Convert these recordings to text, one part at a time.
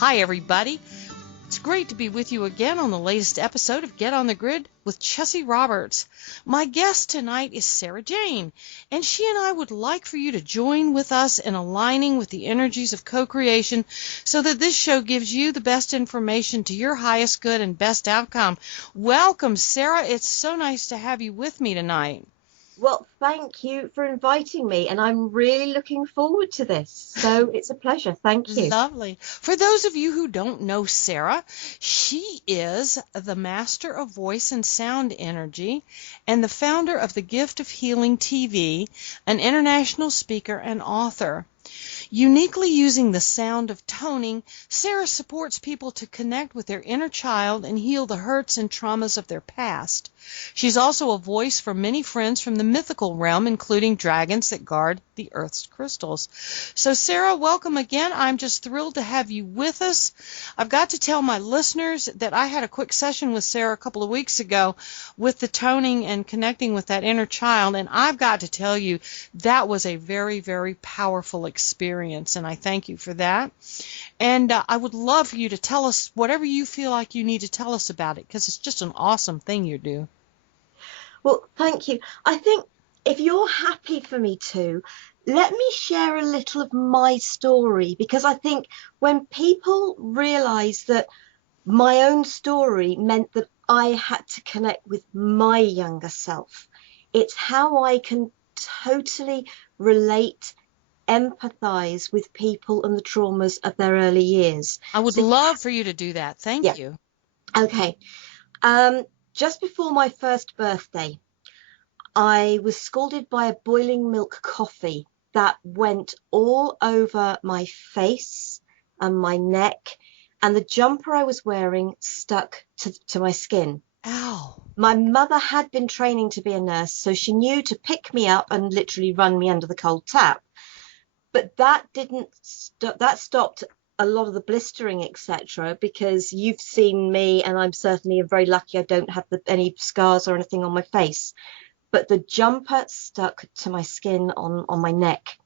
Hi, everybody. It's great to be with you again on the latest episode of Get on the Grid with Chessie Roberts. My guest tonight is Sara Jane, and she and I would like for you to join with us in aligning with the energies of co-creation so that this show gives you the best information to your highest good and best outcome. Welcome, Sara. It's so nice to have you with me tonight. Well, thank you for inviting me, and I'm really looking forward to this. So it's a pleasure. Thank you. Lovely. For those of you who don't know Sara, she is the master of voice and sound energy and the founder of the Gift of Healing TV, an international speaker and author. Uniquely using the sound of toning, Sara supports people to connect with their inner child and heal the hurts and traumas of their past. She's also a voice for many friends from the mythical realm, including dragons that guard the Earth's crystals. So, Sara, welcome again. I'm just thrilled to have you with us. I've got to tell my listeners that I had a quick session with Sara a couple of weeks ago with the toning and connecting with that inner child, and I've got to tell you that was a very, very powerful experience, and I thank you for that. And I would love for you to tell us whatever you feel like you need to tell us about it, because it's just an awesome thing you do. Well, thank you. I think if you're happy for me to, let me share a little of my story, because I think when people realize that my own story meant that I had to connect with my younger self, it's how I can totally relate, empathize with people and the traumas of their early years. I would love for you to do that. Thank you. Okay. Just before my first birthday, I was scalded by a boiling milk coffee that went all over my face and my neck, and the jumper I was wearing stuck to my skin. Ow. My mother had been training to be a nurse, so she knew to pick me up and literally run me under the cold tap. But that didn't stop. That stopped a lot of the blistering, etc., because you've seen me, and I'm certainly very lucky I don't have any scars or anything on my face. But the jumper stuck to my skin on my neck.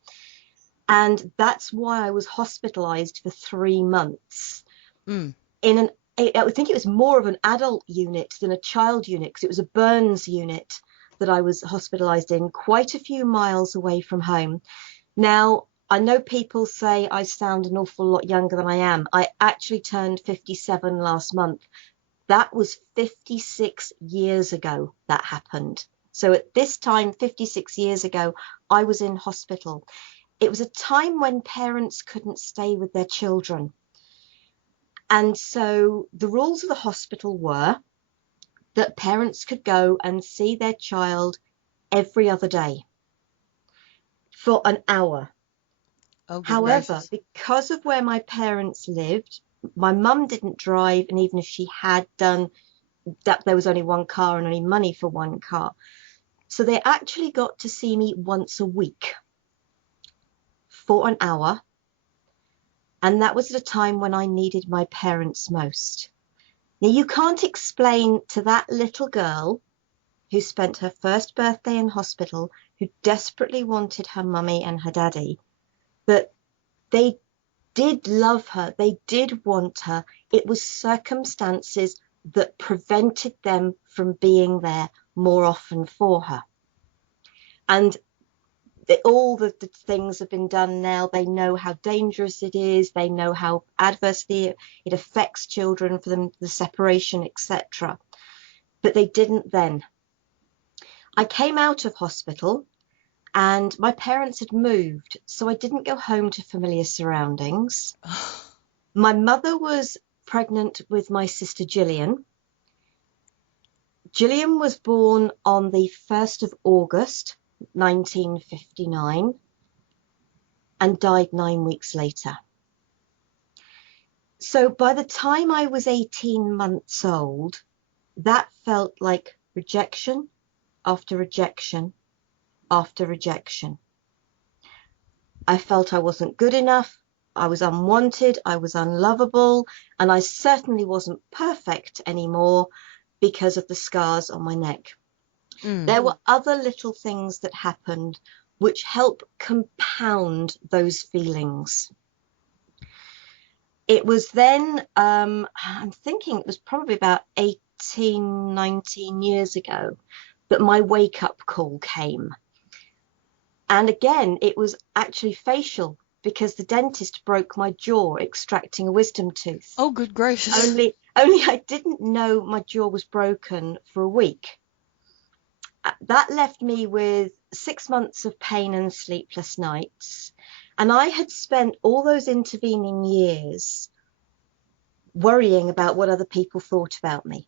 And that's why I was hospitalized for 3 months I think it was more of an adult unit than a child unit, because it was a burns unit that I was hospitalized in, quite a few miles away from home. Now, I know people say I sound an awful lot younger than I am. I actually turned 57 last month. That was 56 years ago that happened. So at this time, 56 years ago, I was in hospital. It was a time when parents couldn't stay with their children. And so the rules of the hospital were that parents could go and see their child every other day for an hour. Oh, however, gracious. because of where my parents lived, my mum didn't drive, and even if she had done that, there was only one car and only money for one car. So they actually got to see me once a week for an hour. And that was at a time when I needed my parents most. Now, you can't explain to that little girl who spent her first birthday in hospital, who desperately wanted her mummy and her daddy, that they did love her, they did want her. It was circumstances that prevented them from being there more often for her. And all the things have been done now. They know how dangerous it is. They know how adversely it affects children, for them, the separation, etc. But they didn't then. I came out of hospital and my parents had moved, so I didn't go home to familiar surroundings. My mother was pregnant with my sister Gillian. Gillian was born on the 1st of August 1959 and died 9 weeks later. So by the time I was 18 months old, that felt like rejection after rejection after rejection. I felt I wasn't good enough, I was unwanted, I was unlovable, and I certainly wasn't perfect anymore because of the scars on my neck. There were other little things that happened which help compound those feelings. It was then, I'm thinking it was probably about 18, 19 years ago that my wake up call came. And again, it was actually facial because the dentist broke my jaw extracting a wisdom tooth. Oh, good gracious. Only I didn't know my jaw was broken for a week. That left me with 6 months of pain and sleepless nights. And I had spent all those intervening years worrying about what other people thought about me,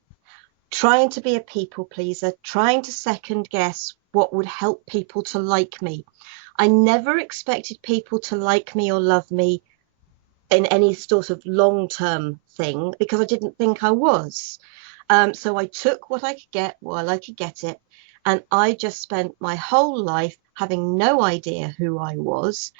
trying to be a people pleaser, trying to second guess what would help people to like me. I never expected people to like me or love me in any sort of long-term thing because I didn't think I was. So I took what I could get while I could get it. And I just spent my whole life having no idea who I was,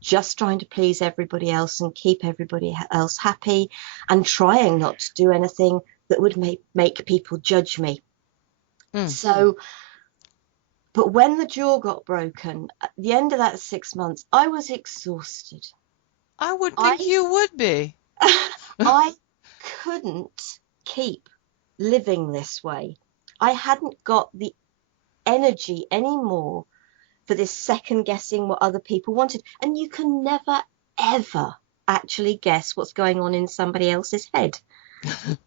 just trying to please everybody else and keep everybody else happy and trying not to do anything that would make people judge me. So, but when the jaw got broken, at the end of that 6 months, I was exhausted. I would think you would be. I couldn't keep living this way. I hadn't got the energy anymore for this second guessing what other people wanted. And you can never, ever actually guess what's going on in somebody else's head.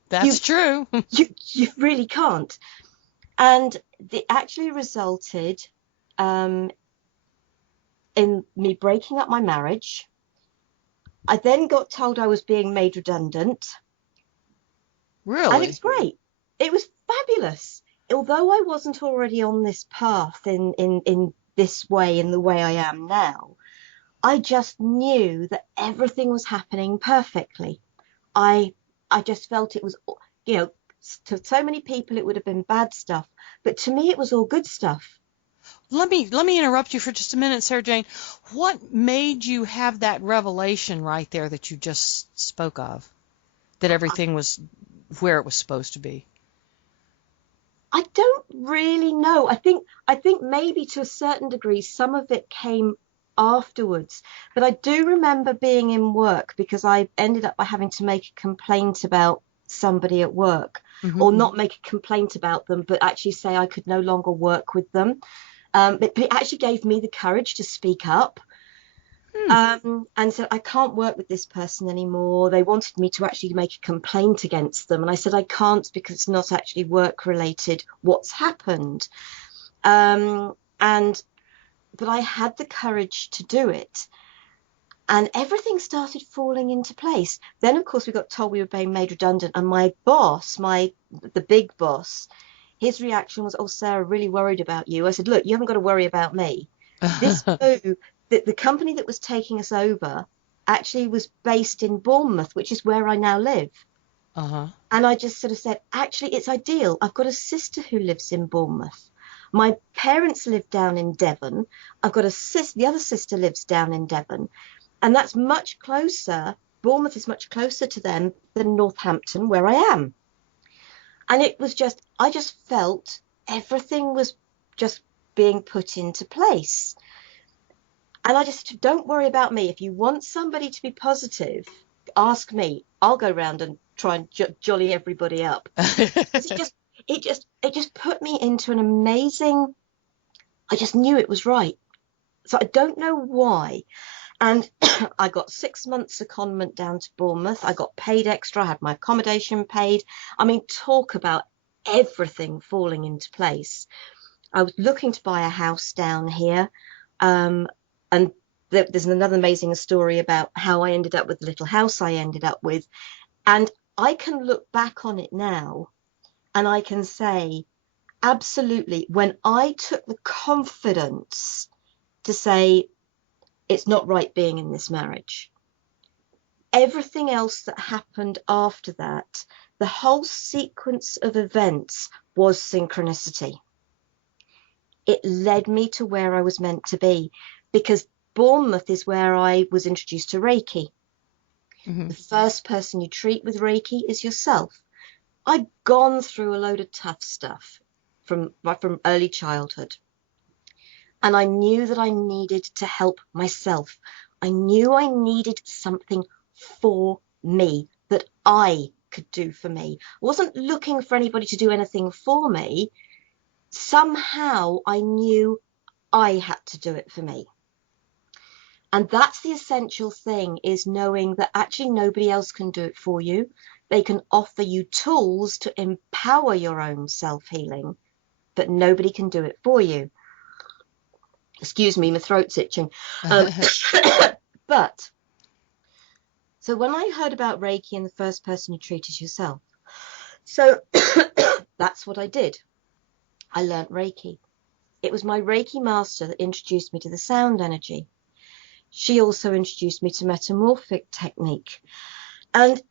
That's true. You really can't. And it actually resulted in me breaking up my marriage. I then got told I was being made redundant. Really? And it was great. It was fabulous. Although I wasn't already on this path in this way, in the way I am now, I just knew that everything was happening perfectly. I just felt it was, to so many people it would have been bad stuff, but to me it was all good stuff. Let me interrupt you for just a minute, Sarah Jane. What made you have that revelation right there that you just spoke of? That everything was where it was supposed to be? I don't really know. I think maybe to a certain degree some of it came afterwards, but I do remember being in work because I ended up by having to make a complaint about somebody at work, or not make a complaint about them, but actually say I could no longer work with them. But it actually gave me the courage to speak up. And said, I can't work with this person anymore. They wanted me to actually make a complaint against them. And I said, I can't because it's not actually work related what's happened. But I had the courage to do it. And everything started falling into place. Then, of course, we got told we were being made redundant. And my boss, the big boss, his reaction was, oh, Sarah, really worried about you. I said, look, you haven't got to worry about me. This the company that was taking us over actually was based in Bournemouth, which is where I now live. And I just sort of said, actually, it's ideal. I've got a sister who lives in Bournemouth. My parents live down in Devon. I've got the other sister lives down in Devon. And that's much closer. Bournemouth is much closer to them than Northampton, where I am. And it was just, I just felt everything was just being put into place. And I just, don't worry about me. If you want somebody to be positive, ask me. I'll go round and try and jolly everybody up. It just put me into an amazing, I just knew it was right. So I don't know why. And I got 6 months secondment down to Bournemouth. I got paid extra. I had my accommodation paid. I mean, talk about everything falling into place. I was looking to buy a house down here. And there's another amazing story about how I ended up with the little house I ended up with. And I can look back on it now and I can say, absolutely, when I took the confidence to say, it's not right being in this marriage, everything else that happened after that, the whole sequence of events was synchronicity. It led me to where I was meant to be, because Bournemouth is where I was introduced to Reiki. The first person you treat with Reiki is yourself. I'd gone through a load of tough stuff from early childhood. And I knew that I needed to help myself. I knew I needed something for me that I could do for me. I wasn't looking for anybody to do anything for me. Somehow I knew I had to do it for me. And that's the essential thing, is knowing that actually nobody else can do it for you. They can offer you tools to empower your own self-healing, but nobody can do it for you. Excuse me, my throat's itching. But so when I heard about Reiki and the first person you treat is yourself, so that's what I did. I learnt Reiki. It was my Reiki master that introduced me to the sound energy. She also introduced me to metamorphic technique. And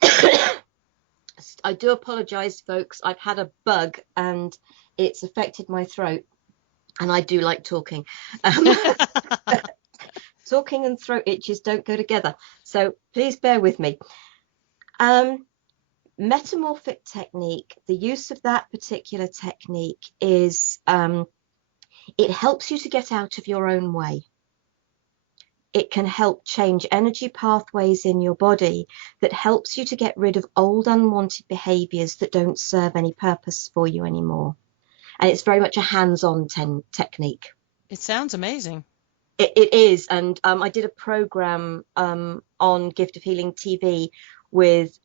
I do apologize, folks. I've had a bug and it's affected my throat. And I do like talking. Talking and throat itches don't go together. So please bear with me. Metamorphic technique, the use of that particular technique is, it helps you to get out of your own way. It can help change energy pathways in your body that helps you to get rid of old unwanted behaviors that don't serve any purpose for you anymore. And it's very much a hands-on technique. It sounds amazing. It is. And I did a program on Gift of Healing TV with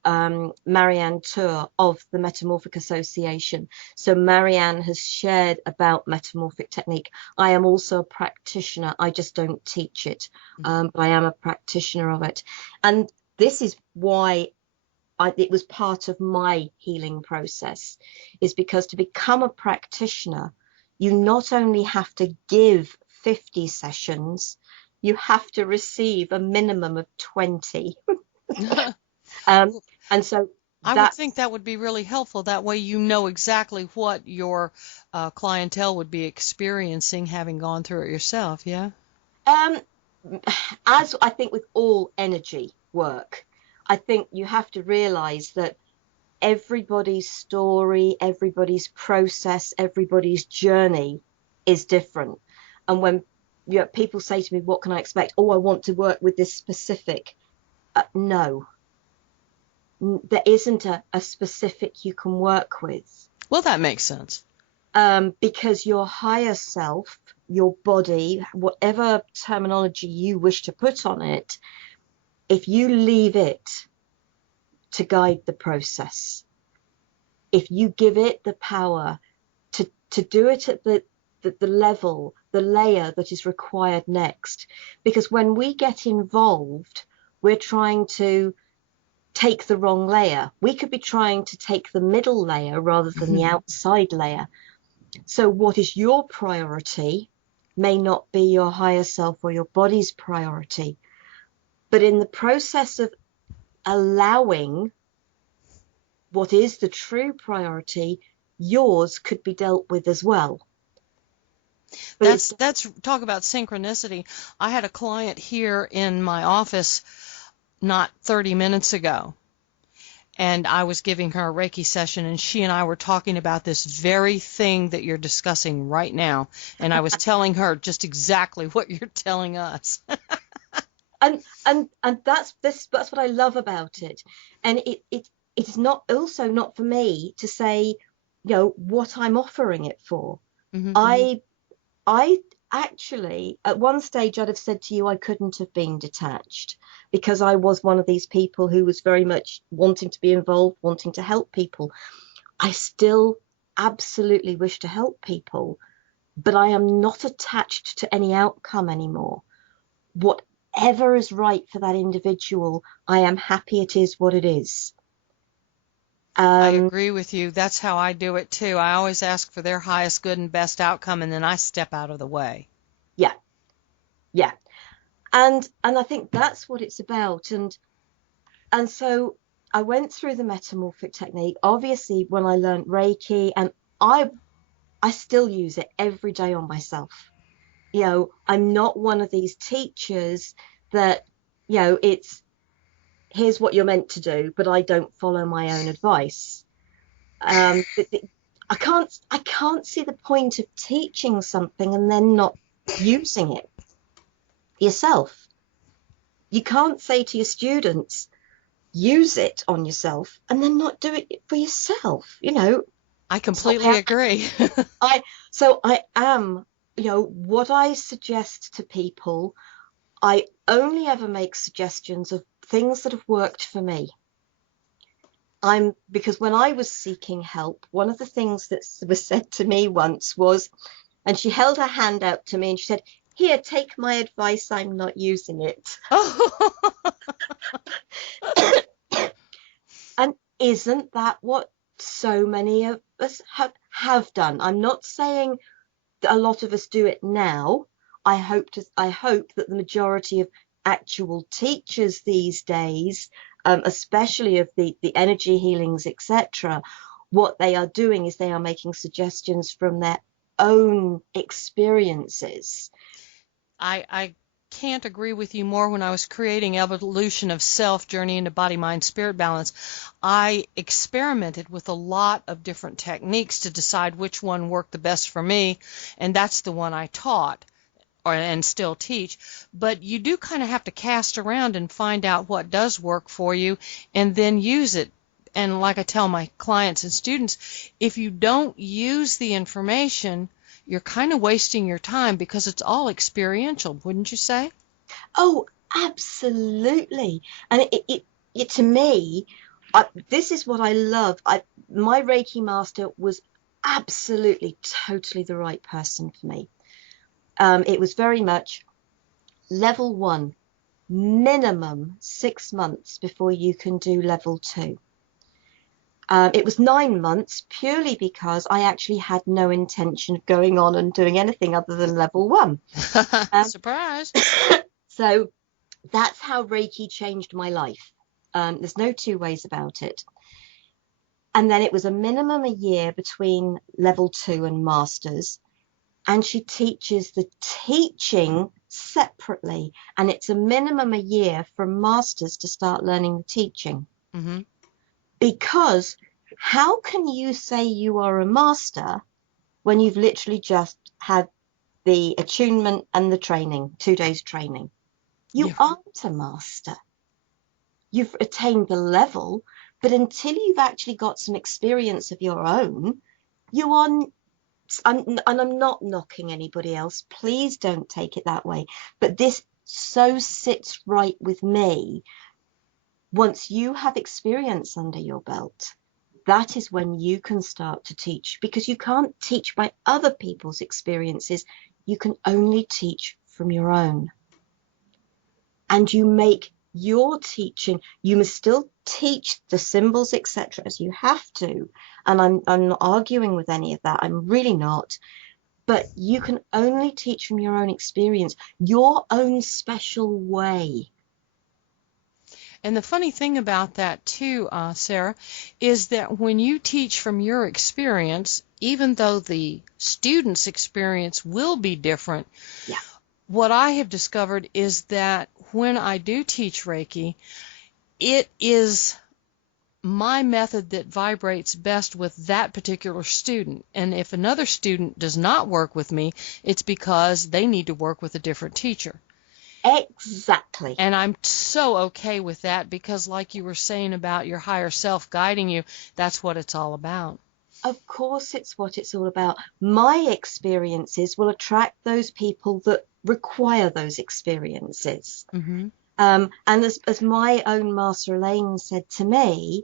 Marianne Tour of the Metamorphic Association. So Marianne has shared about metamorphic technique. I am also a practitioner. I just don't teach it, but I am a practitioner of it. And this is why it was part of my healing process, is because to become a practitioner, you not only have to give 50 sessions, you have to receive a minimum of 20. And so I would think that would be really helpful. That way you know exactly what your clientele would be experiencing, having gone through it yourself, yeah? As I think with all energy work, I think you have to realize that everybody's story, everybody's process, everybody's journey is different. And when people say to me, what can I expect? Oh, I want to work with this specific. No. There isn't a specific you can work with. Well, that makes sense. Because your higher self, your body, whatever terminology you wish to put on it, if you leave it to guide the process, if you give it the power to do it at the level, the layer that is required next, because when we get involved, we're trying to take the wrong layer. We could be trying to take the middle layer rather than the outside layer. So what is your priority may not be your higher self or your body's priority. But in the process of allowing what is the true yours could be dealt with as well. That's talk about synchronicity. I had a client here in my office not 30 minutes ago, and I was giving her a Reiki session, and she and I were talking about this very thing that you're discussing right now, and I was telling her just exactly what you're telling us. and that's what I love about it. And it's not for me to say, what I'm offering it for. I actually, at one stage, I'd have said to you, I couldn't have been detached, because I was one of these people who was very much wanting to be involved, wanting to help people. I still absolutely wish to help people, but I am not attached to any outcome anymore. Whatever is right for that individual, I am happy it is what it is. I agree with you. That's how I do it too. I always ask for their highest good and best outcome, and then I step out of the way. Yeah. Yeah. And I think that's what it's about. And so I went through the metamorphic technique, obviously, when I learned Reiki, and I still use it every day on myself. I'm not one of these teachers that, it's here's what you're meant to do, but I don't follow my own advice. I can't see the point of teaching something and then not using it yourself. You can't say to your students, use it on yourself and then not do it for yourself. I It's not completely how agree. I am, what I suggest to people, I only ever make suggestions of things that have worked for me. Because when I was seeking help, one of the things that was said to me once was, and she held her hand out to me and she said, "Here, take my advice, I'm not using it." Oh, And isn't that what so many of us have done? I'm not saying that a lot of us do it now. I hope that the majority of actual teachers these days, especially of the energy healings, etc., what they are doing is they are making suggestions from their own experiences. I can't agree with you more. When I was creating Evolution of Self, Journey into Body, Mind, Spirit Balance, I experimented with a lot of different techniques to decide which one worked the best for me, and that's the one I taught and still teach. But you do kind of have to cast around and find out what does work for you and then use it. And like I tell my clients and students, if you don't use the information, you're kind of wasting your time because it's all experiential, wouldn't you say? Oh, absolutely. And to me, this is what I love. My Reiki master was absolutely, totally the right person for me. It was very much level 1, minimum 6 months before you can do level 2. It was 9 months purely because I actually had no intention of going on and doing anything other than level 1. Surprise. So that's how Reiki changed my life. There's no two ways about it. And then it was a minimum a year between level 2 and masters. And she teaches the teaching separately. And it's a minimum a year from masters to start learning the teaching. Mm-hmm. Because how can you say you are a master when you've literally just had the attunement and the training, 2 days training? You Yeah. aren't a master. You've attained the level, but until you've actually got some experience of your own, you are, and I'm not knocking anybody else. Please don't take it that way. But this so sits right with me. Once you have experience under your belt, that is when you can start to teach, because you can't teach by other people's experiences. You can only teach from your own. And you make your teaching, you must still teach the symbols, etc., as you have to. And I'm not arguing with any of that. I'm really not. But you can only teach from your own experience, your own special way. And the funny thing about that too, Sarah, is that when you teach from your experience, even though the student's experience will be different, Yeah. what I have discovered is that when I do teach Reiki, it is my method that vibrates best with that particular student. And if another student does not work with me, it's because they need to work with a different teacher. Exactly. And I'm so okay with that because, like you were saying about your higher self guiding you, that's what it's all about. Of course, it's what it's all about. My experiences will attract those people that require those experiences. Mm-hmm. And as my own Master Elaine said to me,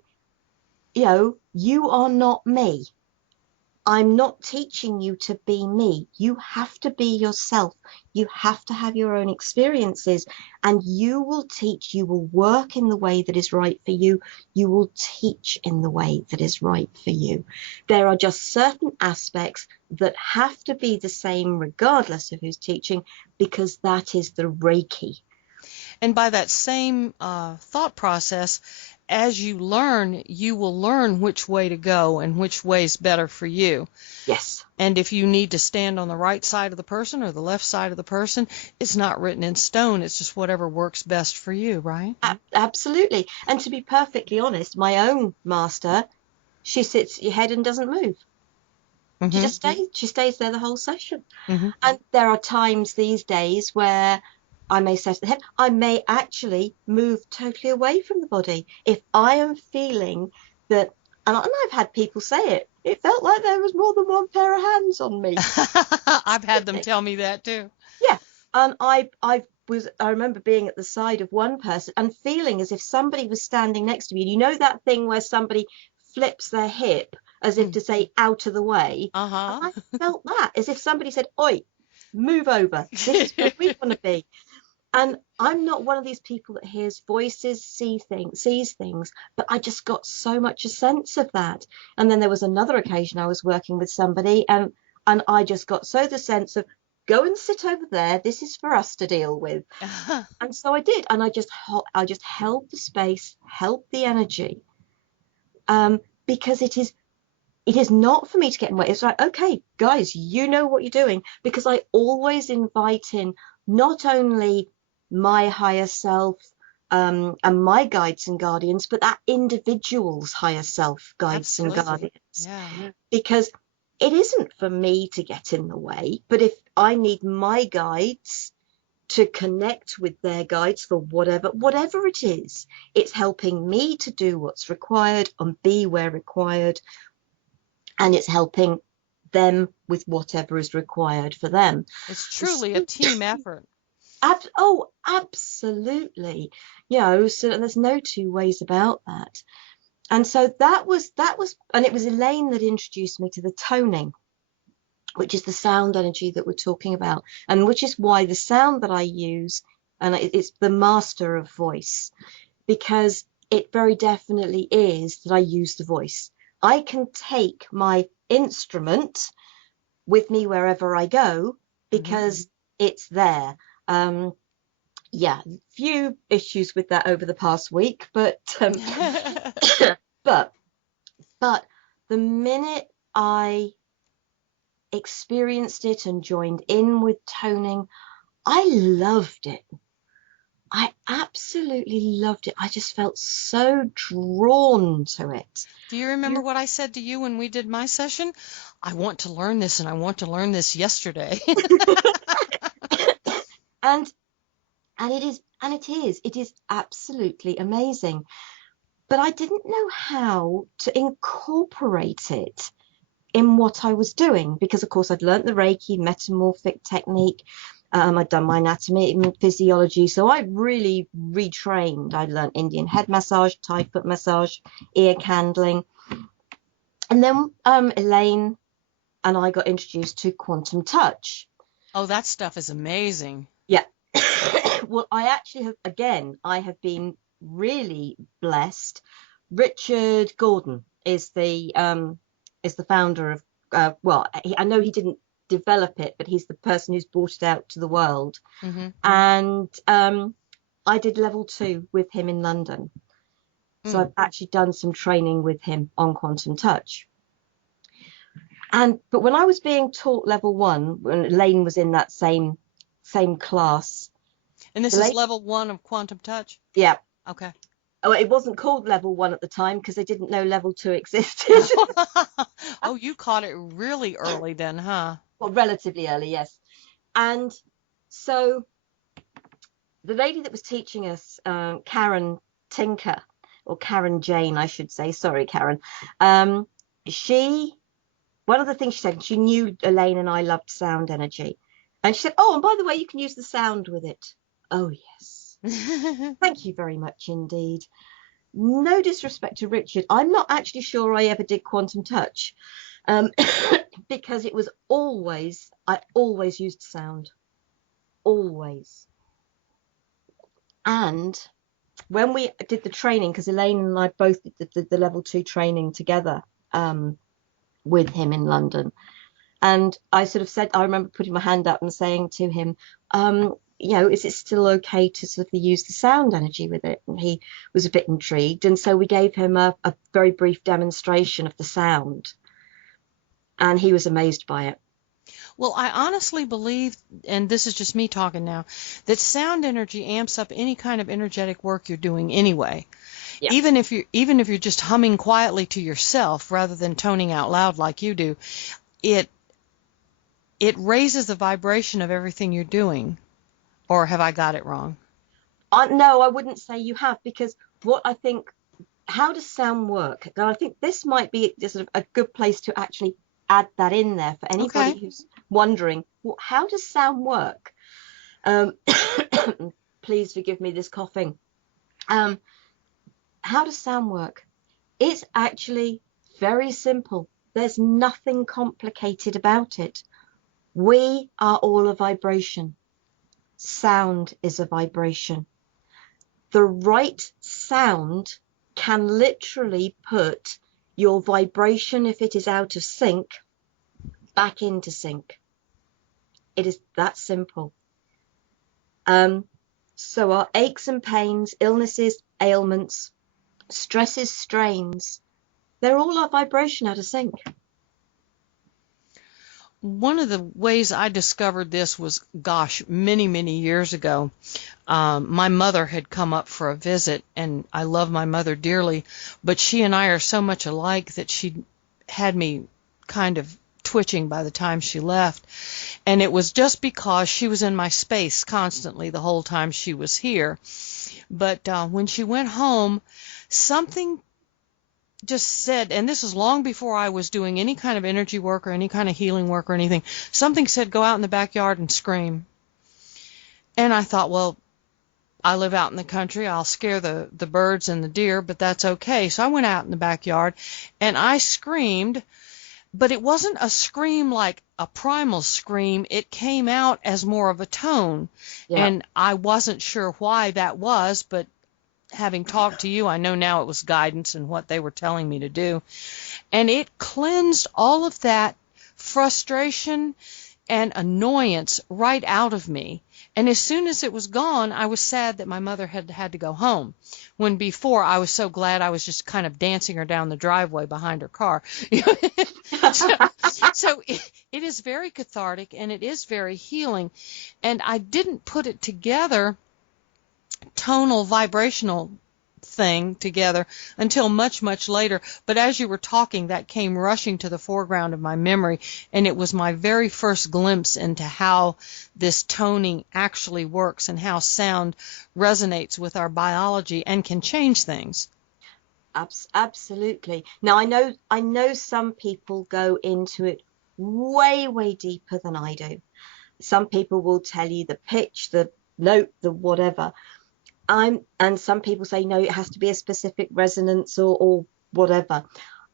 you are not me. I'm not teaching you to be me. You have to be yourself. You have to have your own experiences, and you will teach, you will work in the way that is right for you. You will teach in the way that is right for you. There are just certain aspects that have to be the same regardless of who's teaching, because that is the Reiki. And by that same thought process, as you learn, you will learn which way to go and which way is better for you. Yes. And if you need to stand on the right side of the person or the left side of the person, it's not written in stone. It's just whatever works best for you, right? Absolutely. And to be perfectly honest, my own master, she sits at your head and doesn't move. She Mm-hmm. just stays. She stays there the whole session. Mm-hmm. And there are times these days where I may set the head. I may actually move totally away from the body if I am feeling that. And I've had people say it. It felt like there was more than one pair of hands on me. I've had them tell me that too. Yeah, and I remember being at the side of one person and feeling as if somebody was standing next to me. You know that thing where somebody flips their hip as if to say out of the way. And Uh-huh. I felt that as if somebody said, "Oi, move over. This is where we want to be." And I'm not one of these people that hears voices, sees things, but I just got so much a sense of that. And then there was another occasion I was working with somebody, and I just got so the sense of, go and sit over there. This is for us to deal with. And so I did, and I just held the space, held the energy, because it is not for me to get in the way. It's like, okay, guys, you know what you're doing, because I always invite in not only my higher self, and my guides and guardians, but that individual's higher self, guides and Absolutely. guardians, Yeah. because it isn't for me to get in the way. But if I need my guides to connect with their guides for whatever it is, it's helping me to do what's required and be where required, and it's helping them with whatever is required for them. It's truly a team effort. Oh, absolutely. So there's no two ways about that. And so that was, and it was Elaine that introduced me to the toning, which is the sound energy that we're talking about, and which is why the sound that I use, and it's the master of voice, because it very definitely is that I use the voice. I can take my instrument with me wherever I go because it's there. Yeah, few issues with that over the past week, but but the minute I experienced it and joined in with toning, I loved it. I absolutely loved it. I just felt so drawn to it. Do you remember what I said to you when we did my session? I want to learn this, and I want to learn this yesterday. and it is absolutely amazing. But I didn't know how to incorporate it in what I was doing, because of course I'd learnt the Reiki metamorphic technique. I'd done my anatomy and physiology, so I really retrained. I learned Indian head massage, Thai foot massage, ear candling, and then Elaine and I got introduced to quantum touch. Oh, that stuff is amazing. Yeah. Well, I have been really blessed. Richard Gordon is the founder of, I know he didn't develop it, but he's the person who's brought it out to the world. And I did level 2 with him in London. So I've actually done some training with him on quantum touch. But when I was being taught level 1, when Elaine was in that same class. And this is level 1 of quantum touch? Yeah. Okay. Oh, it wasn't called level 1 at the time because they didn't know level 2 existed. Oh, you caught it really early then, huh? Well, relatively early, yes. And so the lady that was teaching us, Karen Tinker, or Karen Jane, I should say. Sorry, Karen. One of the things she said, she knew Elaine and I loved sound energy. And she said, oh, and by the way, you can use the sound with it. Oh, yes. Thank you very much indeed. No disrespect to Richard. I'm not actually sure I ever did quantum touch, because I always used sound. Always. And when we did the training, because Elaine and I both did the level 2 training together with him in London, and I sort of said, I remember putting my hand up and saying to him, is it still okay to sort of use the sound energy with it? And he was a bit intrigued, and so we gave him a very brief demonstration of the sound, and he was amazed by it. Well, I honestly believe, and this is just me talking now, that sound energy amps up any kind of energetic work you're doing anyway. Yeah. Even if you're just humming quietly to yourself rather than toning out loud like you do, it raises the vibration of everything you're doing. Or have I got it wrong? No, I wouldn't say you have, because what I think, how does sound work? And I think this might be just sort of a good place to actually add that in there for Okay. anybody who's wondering, well, how does sound work? Um, please forgive me this coughing. Um, how does sound work? It's actually very simple. There's nothing complicated about it. We are all a vibration. Sound is a vibration. The right sound can literally put your vibration, if it is out of sync, back into sync. It is that simple. So our aches and pains, illnesses, ailments, stresses, strains, they're all our vibration out of sync. One of the ways I discovered this was, gosh, many, many years ago. My mother had come up for a visit, and I love my mother dearly, but she and I are so much alike that she had me kind of twitching by the time she left. And it was just because she was in my space constantly the whole time she was here. But when she went home, something just said, and this is long before I was doing any kind of energy work or any kind of healing work or anything, something said, go out in the backyard and scream. And I thought, well, I live out in the country. I'll scare the birds and the deer, but that's okay. So I went out in the backyard and I screamed, but it wasn't a scream like a primal scream. It came out as more of a tone. Yeah. And I wasn't sure why that was, but having talked to you, I know now it was guidance and what they were telling me to do. And it cleansed all of that frustration and annoyance right out of me. And as soon as it was gone, I was sad that my mother had to go home, when before I was so glad I was just kind of dancing her down the driveway behind her car. So it is very cathartic, and it is very healing. And I didn't put it together, tonal vibrational thing together, until much, much later. But as you were talking, that came rushing to the foreground of my memory, and it was my very first glimpse into how this toning actually works and how sound resonates with our biology and can change things. Absolutely. Now, I know some people go into it way, way deeper than I do. Some people will tell you the pitch, the note, the whatever. And some people say, no, it has to be a specific resonance or whatever.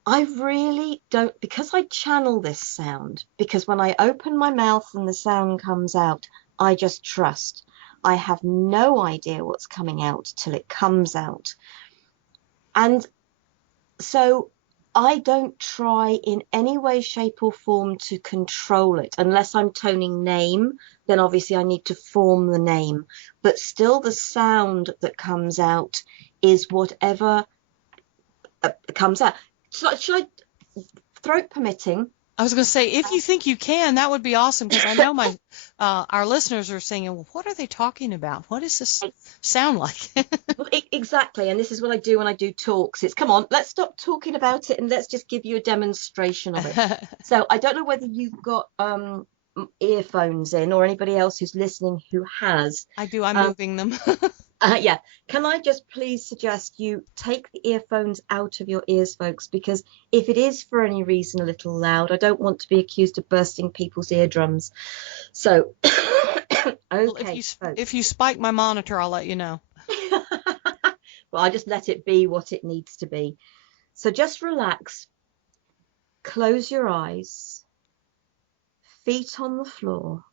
I really don't, because I channel this sound, because when I open my mouth and the sound comes out, I just trust. I have no idea what's coming out till it comes out. And so I don't try in any way, shape or form to control it. Unless I'm toning name, then obviously I need to form the name. But still the sound that comes out is whatever comes out. Should I, throat permitting? I was going to say, if you think you can, that would be awesome, because I know our listeners are saying, well, what are they talking about? What does this sound like? Exactly. And this is what I do when I do talks. It's, come on, let's stop talking about it and let's just give you a demonstration of it. So I don't know whether you've got earphones in, or anybody else who's listening who has. I do. I'm moving them. Yeah. Can I just please suggest you take the earphones out of your ears, folks, because if it is for any reason a little loud, I don't want to be accused of bursting people's eardrums. So, okay. Well, if you spike my monitor, I'll let you know. Well, I just let it be what it needs to be. So just relax. Close your eyes. Feet on the floor.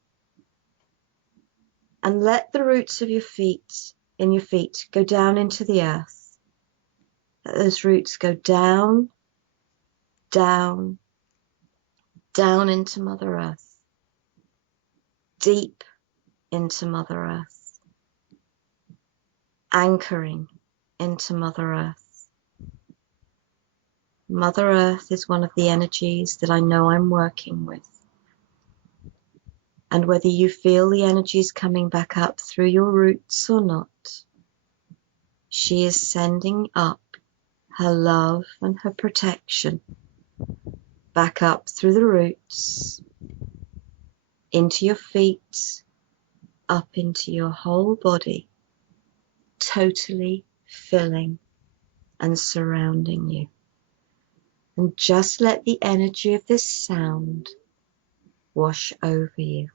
And let the roots of your feet go down into the earth. Let those roots go down, down, down into Mother Earth. Deep into Mother Earth. Anchoring into Mother Earth. Mother Earth is one of the energies that I know I'm working with. And whether you feel the energies coming back up through your roots or not, she is sending up her love and her protection back up through the roots, into your feet, up into your whole body, totally filling and surrounding you. And just let the energy of this sound wash over you.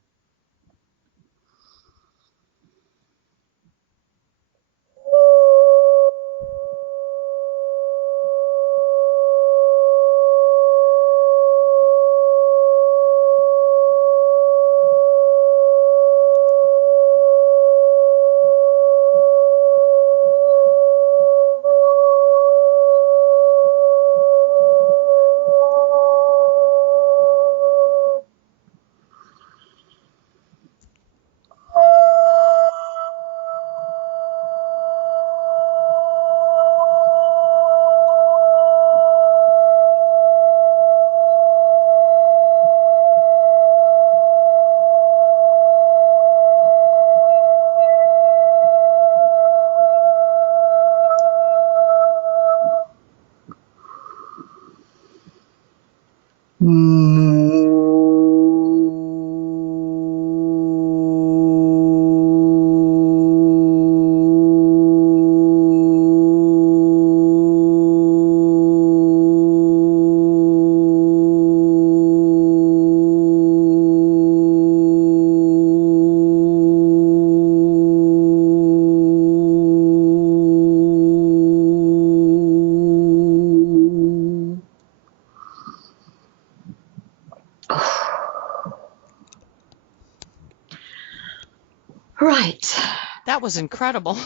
Right. That was incredible.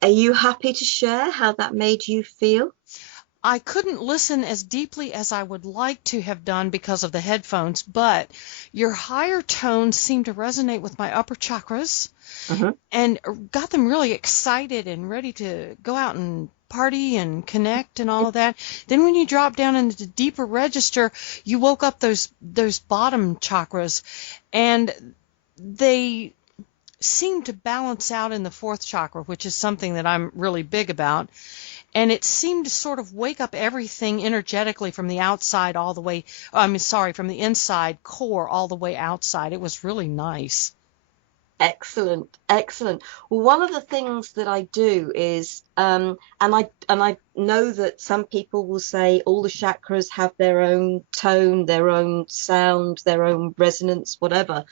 Are you happy to share how that made you feel? I couldn't listen as deeply as I would like to have done because of the headphones, but your higher tones seemed to resonate with my upper chakras and got them really excited and ready to go out and party and connect and all of that. Then when you drop down into the deeper register, you woke up those bottom chakras, and they seemed to balance out in the fourth chakra, which is something that I'm really big about. And it seemed to sort of wake up everything energetically from the outside all the way, from the inside core all the way outside. It was really nice. Excellent, excellent. Well, one of the things that I do is, and I know that some people will say all the chakras have their own tone, their own sound, their own resonance, whatever.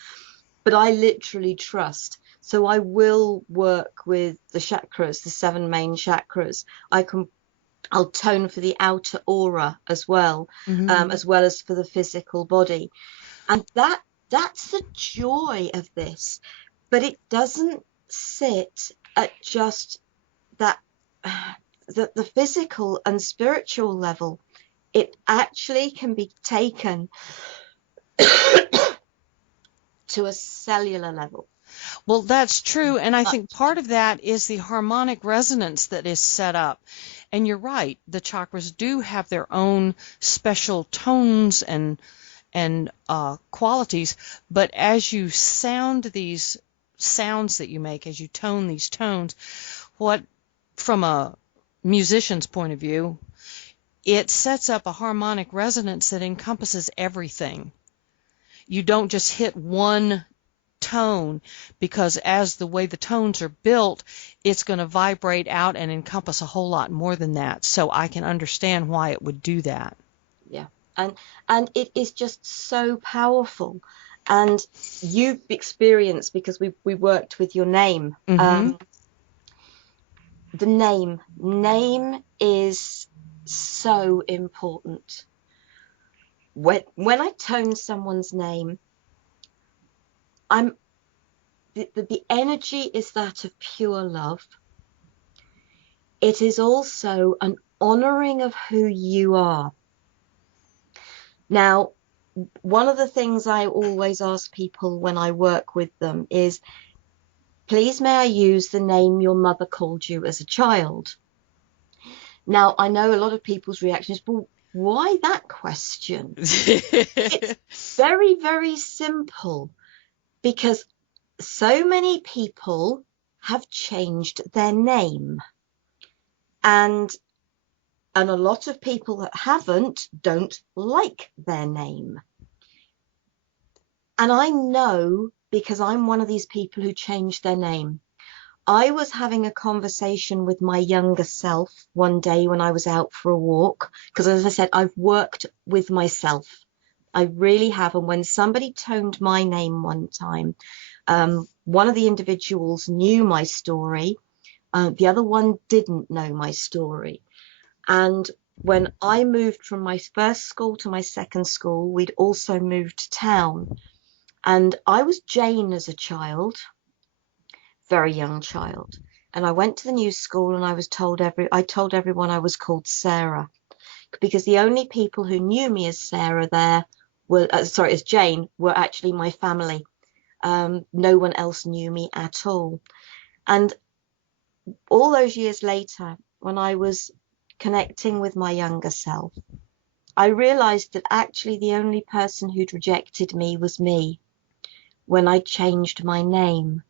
But I literally trust. So I will work with the chakras, the 7 main chakras. I'll tone for the outer aura as well as for the physical body. And that's the joy of this. But it doesn't sit at just that, the physical and spiritual level. It actually can be taken to a cellular level. Well, that's true, and I think part of that is the harmonic resonance that is set up. And you're right, the chakras do have their own special tones and qualities, but as you sound these sounds that you make, as you tone these tones, what, from a musician's point of view, it sets up a harmonic resonance that encompasses everything. You don't just hit one tone, because as the way the tones are built, it's going to vibrate out and encompass a whole lot more than that. So I can understand why it would do that. Yeah, and it is just so powerful. And you've experienced, because we worked with your name. The name is so important. When I tone someone's name, the energy is that of pure love. It is also an honoring of who you are. Now, one of the things I always ask people when I work with them is, please may I use the name your mother called you as a child? Now, I know a lot of people's reaction is, well, why that question? It's very, very simple, because so many people have changed their name, and a lot of people that haven't don't like their name. And I know because I'm one of these people who changed their name. I was having a conversation with my younger self one day when I was out for a walk, because as I said, I've worked with myself. I really have. And when somebody toned my name one time, one of the individuals knew my story. The other one didn't know my story. And when I moved from my first school to my second school, we'd also moved town. And I was Jane as a child, very young child. And I went to the new school and I told everyone I was called Sarah, because the only people who knew me as Sarah there were, as Jane, were actually my family. No one else knew me at all. And all those years later, when I was connecting with my younger self, I realized that actually the only person who'd rejected me was me when I changed my name.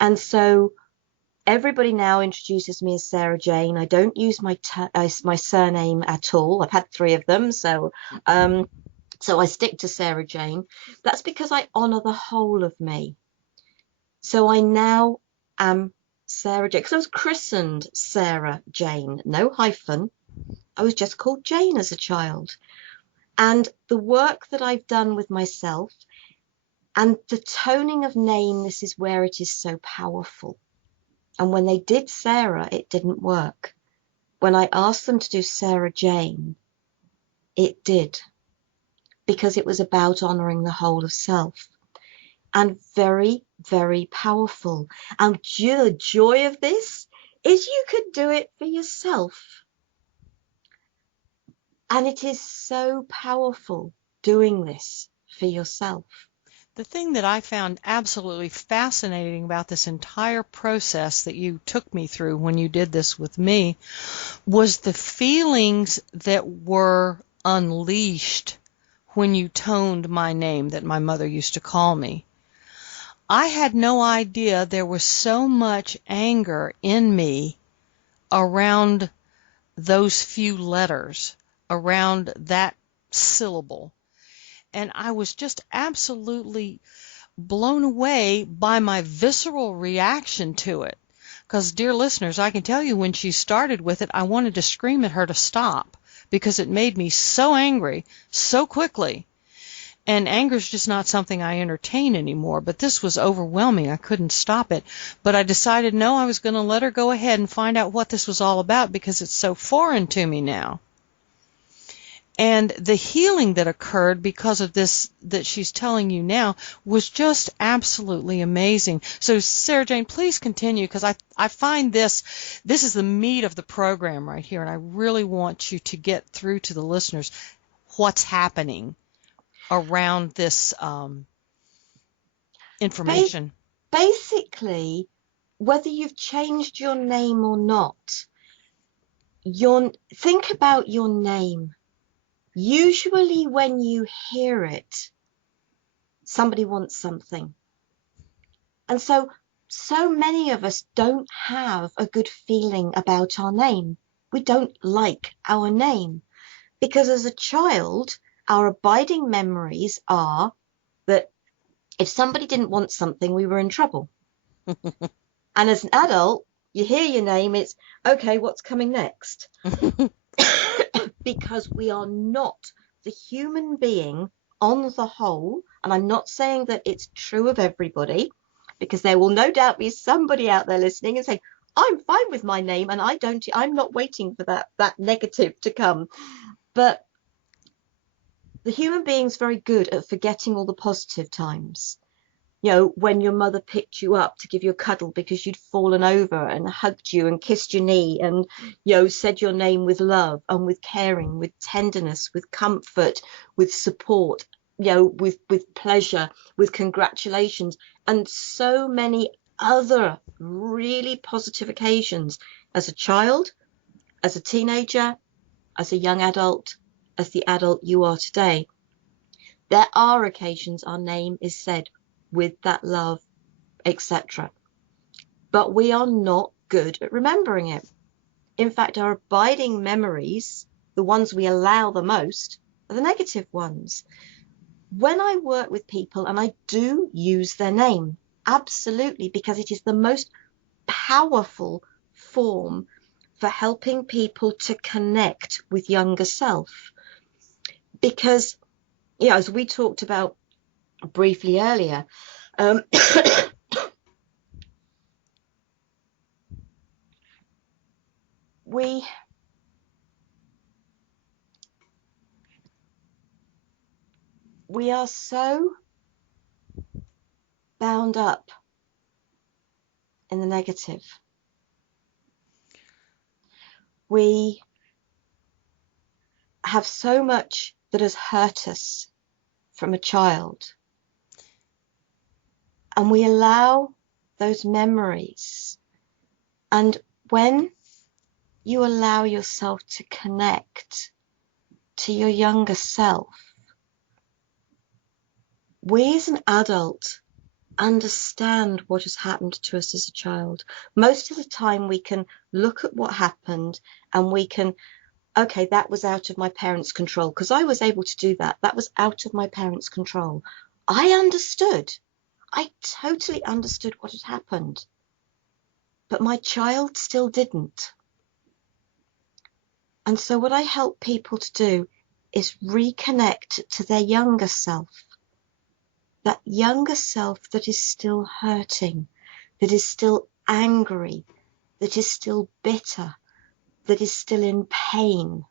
And so everybody now introduces me as Sarah Jane. I don't use my surname at all. I've had 3 of them, so I stick to Sarah Jane. That's because I honor the whole of me. So I now am Sarah Jane, because I was christened Sarah Jane, no hyphen. I was just called Jane as a child. And the work that I've done with myself and the toning of name, this is where it is so powerful. And when they did Sarah, it didn't work. When I asked them to do Sarah Jane, it did, because it was about honoring the whole of self. And very, very powerful. And the joy of this is you could do it for yourself. And it is so powerful doing this for yourself. The thing that I found absolutely fascinating about this entire process that you took me through when you did this with me was the feelings that were unleashed when you toned my name that my mother used to call me. I had no idea there was so much anger in me around those few letters, around that syllable. And I was just absolutely blown away by my visceral reaction to it. Because, dear listeners, I can tell you when she started with it, I wanted to scream at her to stop because it made me so angry so quickly. And anger is just not something I entertain anymore, but this was overwhelming. I couldn't stop it. But I decided, no, I was going to let her go ahead and find out what this was all about because it's so foreign to me now. And the healing that occurred because of this that she's telling you now was just absolutely amazing. So, Sarah Jane, please continue, because I find this is the meat of the program right here, and I really want you to get through to the listeners what's happening around this information. Basically, whether you've changed your name or not, think about your name. Usually when you hear it, somebody wants something. And so many of us don't have a good feeling about our name. We don't like our name because as a child, our abiding memories are that if somebody didn't want something, we were in trouble. And as an adult, you hear your name, it's, okay, what's coming next? Because we are not the human being on the whole, and I'm not saying that it's true of everybody, because there will no doubt be somebody out there listening and saying, I'm fine with my name and I'm not waiting for that negative to come. But the human being's very good at forgetting all the positive times. You know, when your mother picked you up to give you a cuddle because you'd fallen over and hugged you and kissed your knee and, you know, said your name with love and with caring, with tenderness, with comfort, with support, you know, with pleasure, with congratulations, and so many other really positive occasions as a child, as a teenager, as a young adult, as the adult you are today. There are occasions our name is said with that love, etc. But we are not good at remembering it. In fact, our abiding memories, the ones we allow the most, are the negative ones. when I work with people, and I do use their name, absolutely, because it is the most powerful form for helping people to connect with younger self. Because, yeah, as we talked about briefly earlier, we are so bound up in the negative. We have so much that has hurt us from a child, and we allow those memories. And when you allow yourself to connect to your younger self, we as an adult understand what has happened to us as a child. Most of the time we can look at what happened and we can, okay, that was out of my parents' control, because I was able to do that. That was out of my parents' control. I understood. I totally understood what had happened. But my child still didn't. And so what I help people to do is reconnect to their younger self. That younger self that is still hurting, that is still angry, that is still bitter, that is still in pain.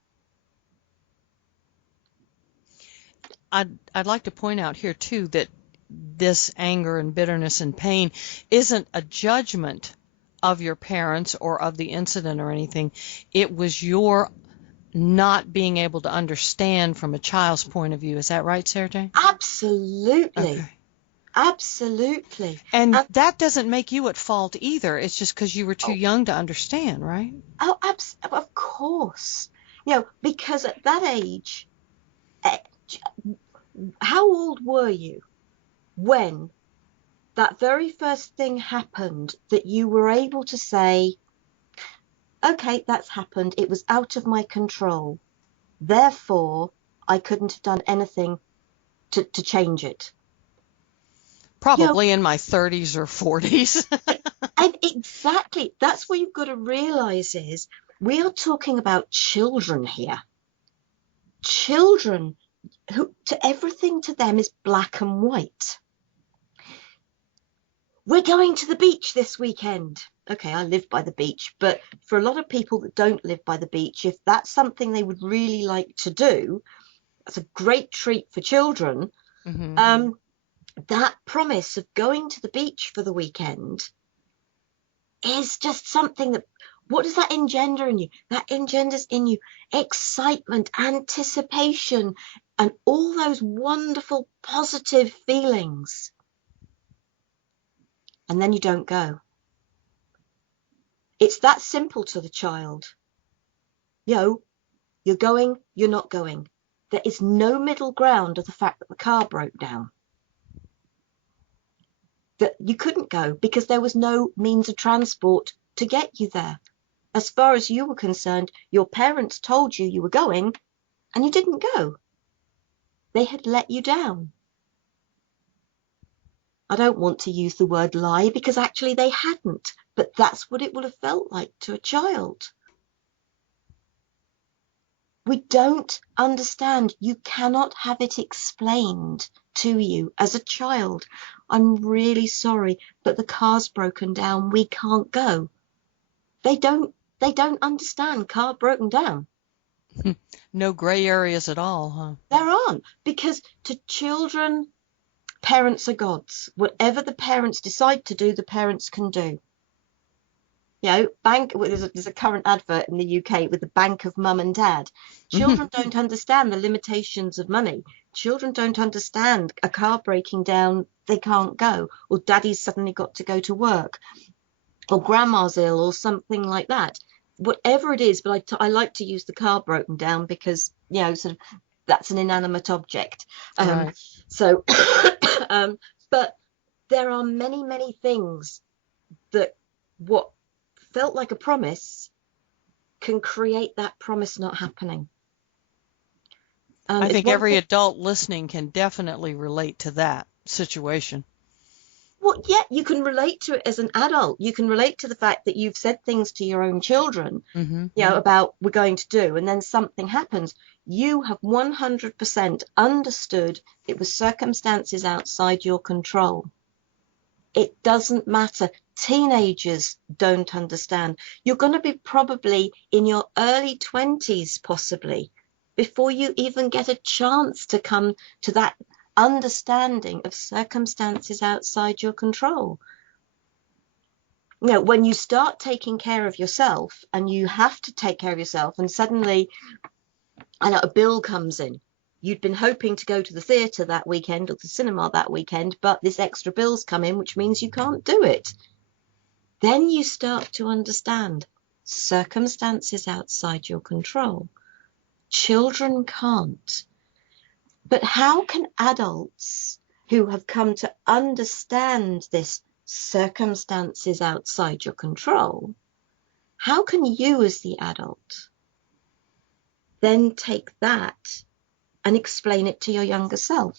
I'd like to point out here too that this anger and bitterness and pain isn't a judgment of your parents or of the incident or anything. It was your not being able to understand from a child's point of view. Is that right, Sarah Jane? Absolutely. Okay. Absolutely. And that doesn't make you at fault either. It's just because you were too young to understand, right? Oh, of course. Because at that age, how old were you when that very first thing happened that you were able to say, okay, that's happened. It was out of my control. Therefore, I couldn't have done anything to change it. Probably in my 30s or 40s. And exactly, that's what you've got to realize is we are talking about children here. Children who, to everything to them is black and white. We're going to the beach this weekend. Okay, I live by the beach, but for a lot of people that don't live by the beach, if that's something they would really like to do, that's a great treat for children. Mm-hmm. That promise of going to the beach for the weekend is just something that, what does that engender in you? That engenders in you excitement, anticipation, and all those wonderful positive feelings. And then you don't go. It's that simple to the child. You're going, you're not going. There is no middle ground of the fact that the car broke down. That you couldn't go because there was no means of transport to get you there. As far as you were concerned, your parents told you you were going and you didn't go. They had let you down. I don't want to use the word lie because actually they hadn't, but that's what it would have felt like to a child. We don't understand. You cannot have it explained to you as a child. I'm really sorry, but the car's broken down. We can't go. They don't understand car broken down. No gray areas at all, huh? There aren't, because to children, parents are gods. Whatever the parents decide to do, the parents can do. There's a current advert in the UK with the bank of mum and dad. Children don't understand the limitations of money. Children don't understand a car breaking down, they can't go, or daddy's suddenly got to go to work, or grandma's ill, or something like that. Whatever it is, but I like to use the car broken down because, sort of, that's an inanimate object. Right. So, but there are many, many things that what felt like a promise can create that promise not happening. I It's think one every thing. adult listening can definitely relate to that situation. Well, yeah, you can relate to it as an adult. You can relate to the fact that you've said things to your own children, Hmm. about we're going to do, and then something happens. You have 100% understood it was circumstances outside your control. It doesn't matter. Teenagers don't understand. You're going to be probably in your early 20s, possibly, before you even get a chance to come to that understanding of circumstances outside your control. When you start taking care of yourself and you have to take care of yourself, and suddenly a bill comes in. You'd been hoping to go to the theatre that weekend or the cinema that weekend, but this extra bill's come in, which means you can't do it. Then you start to understand circumstances outside your control. Children can't. But how can adults who have come to understand this circumstances outside your control, how can you as the adult then take that and explain it to your younger self?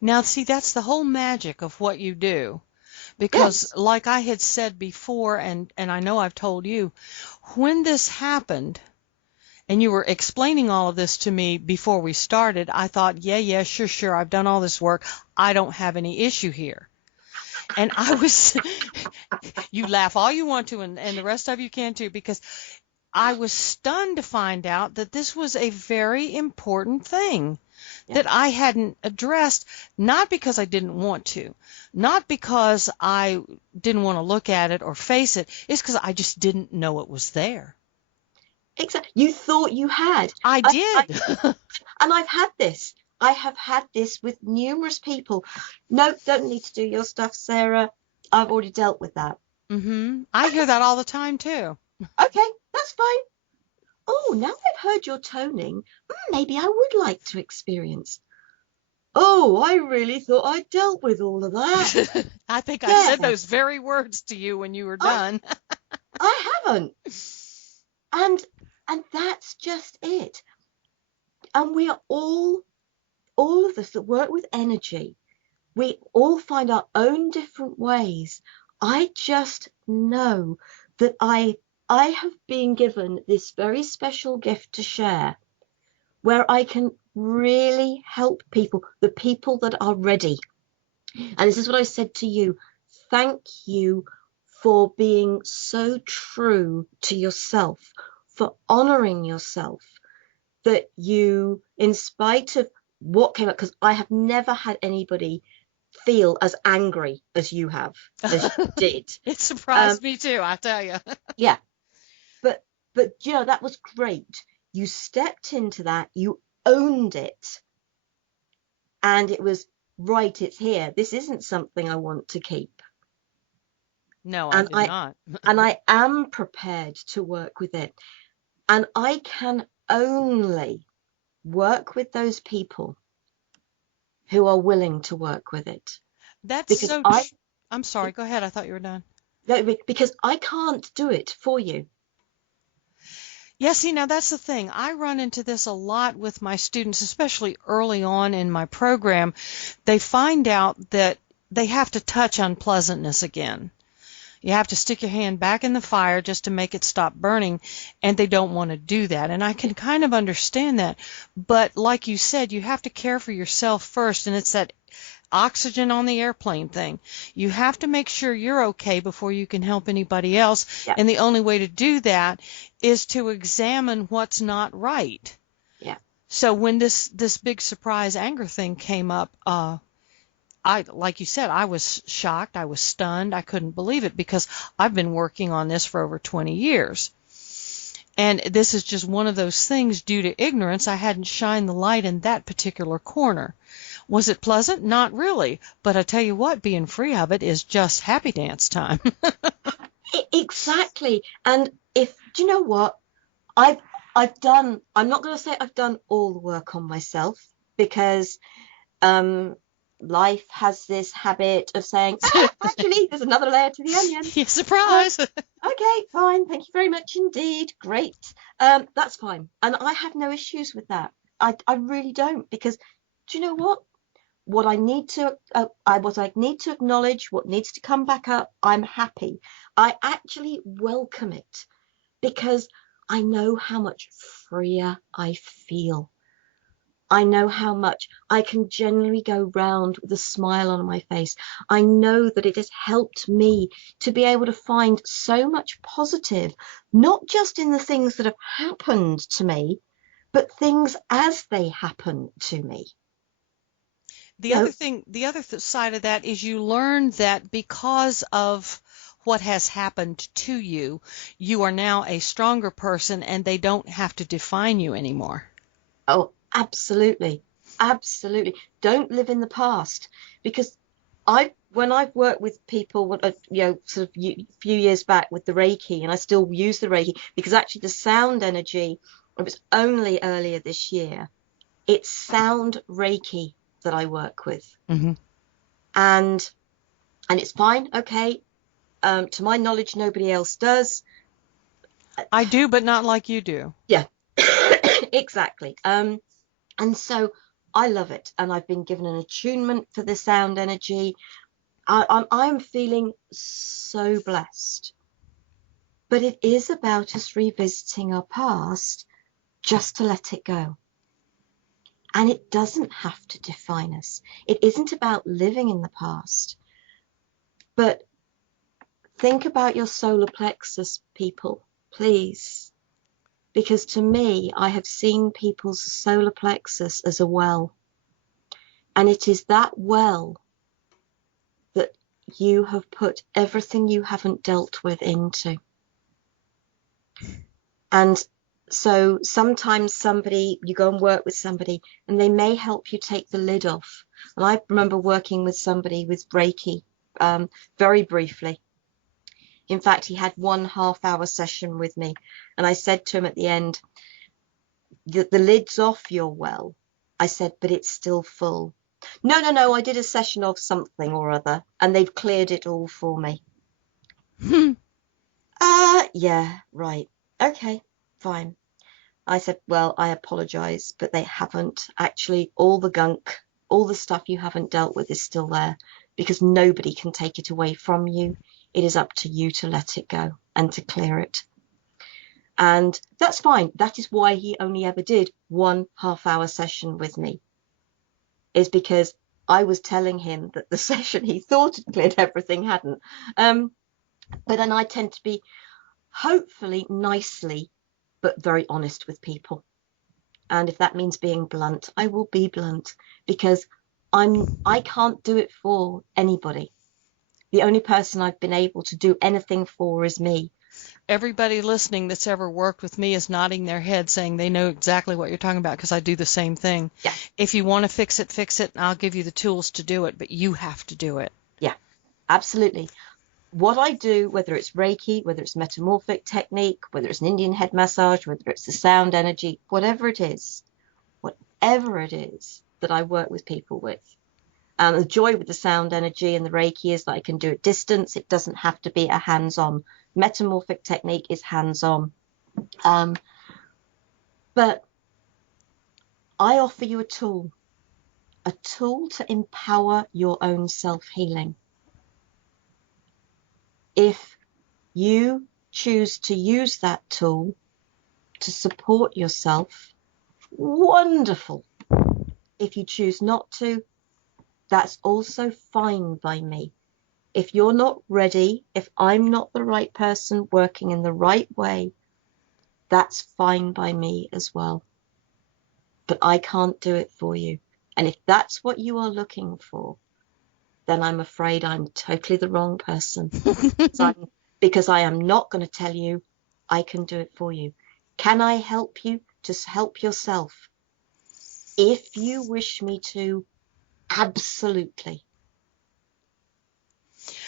Now, see, that's the whole magic of what you do. Because, Yes. like I had said before, and I know I've told you, when this happened, and you were explaining all of this to me before we started, I thought, yeah, sure, I've done all this work. I don't have any issue here. And I was, you laugh all you want to, and the rest of you can too, because I was stunned to find out that this was a very important thing Yeah. that I hadn't addressed, not because I didn't want to, not because I didn't want to look at it or face it, it's because I just didn't know it was there. Exactly. You thought you had. I I, did. and I've had this. I have had this with numerous people. No, don't need to do your stuff, Sarah. I've already dealt with that. I hear that all the time too. Okay, that's fine. Oh, now I've heard your toning, maybe I would like to experience. Oh, I really thought I'd dealt with all of that. I think I Yeah, said those very words to you when you were I done. I haven't. And that's just it. And we are all of us that work with energy, we all find our own different ways. I just know that I have been given this very special gift to share, where I can really help people, the people that are ready. And this is what I said to you. Thank you for being so true to yourself, for honoring yourself, that you, in spite of what came up, because I have never had anybody feel as angry as you have, as you did. It surprised me too, I tell you. Yeah, but that was great. You stepped into that, you owned it, and it was right. It's here. This isn't something I want to keep, No, I and did not. I am prepared to work with it, and I can only work with those people who are willing to work with it, That's because so I I'm sorry, go ahead. I thought you were done. no, because I can't do it for you. Yeah, see, now that's the thing. I run into this a lot with my students, especially early on in my program. They find out that they have to touch unpleasantness again. You have to stick your hand back in the fire just to make it stop burning, and they don't want to do that. And I can kind of understand that. But like you said, you have to care for yourself first, and it's that oxygen on the airplane thing. You have to make sure you're okay before you can help anybody else, Yeah, and the only way to do that is to examine what's not right. yeah. So when this big surprise anger thing came up, like you said, I was shocked, I was stunned, I couldn't believe it because I've been working on this for over 20 years. And this is just one of those things due to ignorance. I hadn't shined the light in that particular corner. Was it pleasant? Not really. But I tell you what, being free of it is just happy dance time. Exactly. And if do you know what? I've done, I'm not going to say I've done all the work on myself, because um life has this habit of saying, actually, there's another layer to the onion. Uh, Surprise! okay, fine. Thank you very much indeed. Great. That's fine. And I have no issues with that. I really don't, because do you know what? What I need to acknowledge, what needs to come back up, I'm happy. I actually welcome it because I know how much freer I feel. I know how much I can generally go round with a smile on my face. I know that it has helped me to be able to find so much positive, not just in the things that have happened to me, but things as they happen to me. The other thing, side of that is you learn that because of what has happened to you, you are now a stronger person and they don't have to define you anymore. Oh, absolutely. Absolutely. Don't live in the past, because when I've worked with people, sort of a few years back with the Reiki, and I still use the Reiki because actually the sound energy, it was only earlier this year, it's sound Reiki that I work with. Mm-hmm. And it's fine. Okay. To my knowledge, nobody else does. I do, but not like you do. Yeah, exactly. And so I love it. And I've been given an attunement for the sound energy. I'm feeling so blessed. But it is about us revisiting our past just to let it go. And it doesn't have to define us. It isn't about living in the past. But think about your solar plexus, people, please. Because to me, I have seen people's solar plexus as a well. And it is that well that you have put everything you haven't dealt with into. And so sometimes you go and work with somebody and they may help you take the lid off. And I remember working with somebody with Reiki very briefly. In fact, he had 1.5 hour session with me. And I said to him at the end, the lid's off your well. I said, but it's still full. No, I did a session of something or other and they've cleared it all for me. Yeah, right. Okay, fine. I said, well, I apologize, but they haven't. Actually, all the gunk, all the stuff you haven't dealt with is still there, because nobody can take it away from you. It is up to you to let it go and to clear it. And that's fine. That is why he only ever did 1.5 hour session with me, is because I was telling him that the session he thought had cleared everything hadn't. But then I tend to be hopefully nicely, but very honest with people. And if that means being blunt, I will be blunt, because I can't do it for anybody. The only person I've been able to do anything for is me. Everybody listening that's ever worked with me is nodding their head saying they know exactly what you're talking about, because I do the same thing. Yeah. If you want to fix it, and I'll give you the tools to do it, but you have to do it. Yeah, absolutely. What I do, whether it's Reiki, whether it's metamorphic technique, whether it's an Indian head massage, whether it's the sound energy, whatever it is that I work with people with. And the joy with the sound energy and the Reiki is that I can do it distance. It doesn't have to be a hands-on. Metamorphic technique is hands-on. But I offer you a tool to empower your own self-healing. If you choose to use that tool to support yourself, wonderful. If you choose not to, that's also fine by me. If you're not ready, if I'm not the right person working in the right way, that's fine by me as well. But I can't do it for you. And if that's what you are looking for, then I'm afraid I'm totally the wrong person. Because I am not going to tell you I can do it for you. Can I help you to help yourself? If you wish me to, absolutely.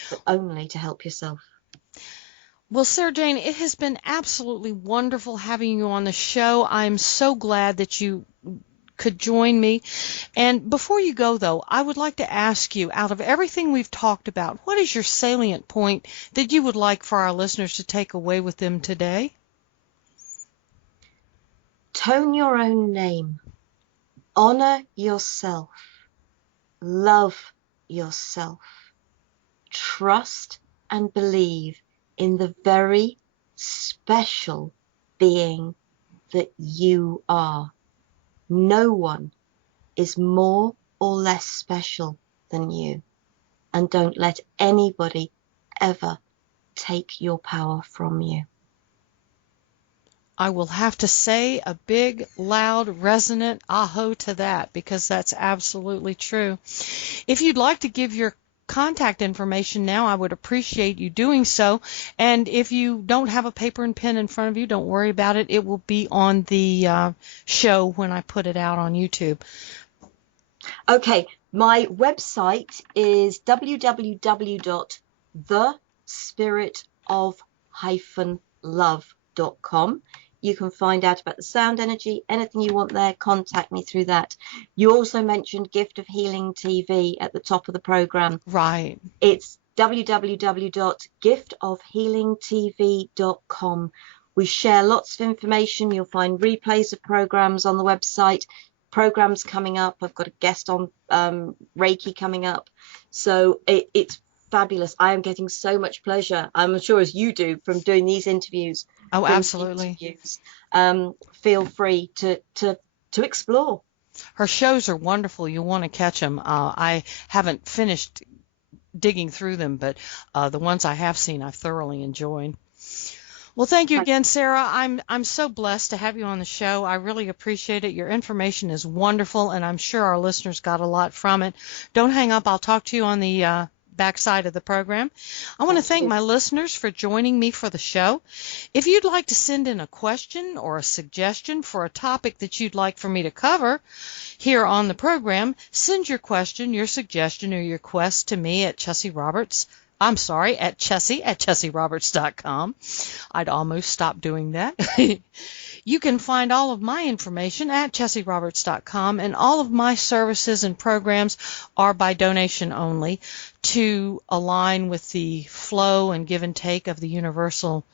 But only to help yourself. Well, Sarah Jane, it has been absolutely wonderful having you on the show. I'm so glad that you could join me. And before you go, though, I would like to ask you, out of everything we've talked about, what is your salient point that you would like for our listeners to take away with them today? Tone your own name. Honor yourself. Love yourself. Trust and believe in the very special being that you are. No one is more or less special than you. And don't let anybody ever take your power from you. I will have to say a big, loud, resonant aho to that, because that's absolutely true. If you'd like to give your contact information now, I would appreciate you doing so. And if you don't have a paper and pen in front of you, don't worry about it. It will be on the show when I put it out on YouTube. Okay, my website is www.thespiritoflove.com. You can find out about the sound energy, anything you want there, contact me through that. You also mentioned Gift of Healing TV at the top of the program. Right. It's www.giftofhealingtv.com. We share lots of information. You'll find replays of programs on the website, programs coming up. I've got a guest on Reiki coming up. So it's fabulous. I am getting so much pleasure, I'm sure as you do, from doing these interviews. Oh, absolutely. Feel free to explore. Her shows are wonderful. You'll want to catch them. I haven't finished digging through them, but the ones I have seen I've thoroughly enjoyed. Well, thank you again, Sara. I'm so blessed to have you on the show. I really appreciate it. Your information is wonderful, and I'm sure our listeners got a lot from it. Don't hang up. I'll talk to you on the backside of the program. I want to thank my listeners for joining me for the show. If you'd like to send in a question or a suggestion for a topic that you'd like for me to cover here on the program, send your question, your suggestion, or your request to me at Chessie at ChessieRoberts.com. I'd almost stopped doing that. You can find all of my information at ChessieRoberts.com, and all of my services and programs are by donation only to align with the flow and give and take of the universal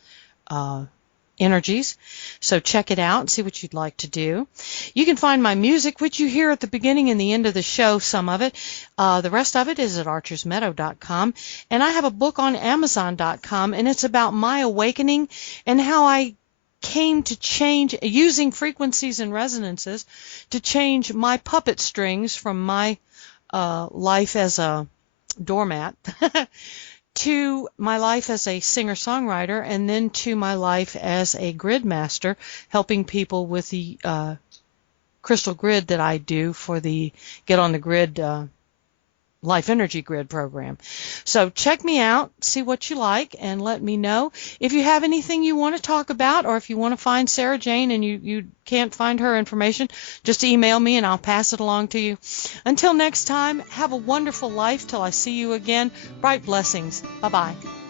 energies. So check it out and see what you'd like to do. You can find my music, which you hear at the beginning and the end of the show, some of it. The rest of it is at archersmeadow.com. And I have a book on Amazon.com, and it's about my awakening and how I came to change, using frequencies and resonances, to change my puppet strings from my life as a doormat to my life as a singer-songwriter, and then to my life as a grid master, helping people with the crystal grid that I do for the Get on the Grid Life Energy Grid program. So check me out, see what you like, and let me know. If you have anything you want to talk about, or if you want to find Sara Jane and you can't find her information, just email me and I'll pass it along to you. Until next time, have a wonderful life till I see you again. Bright blessings. Bye-bye.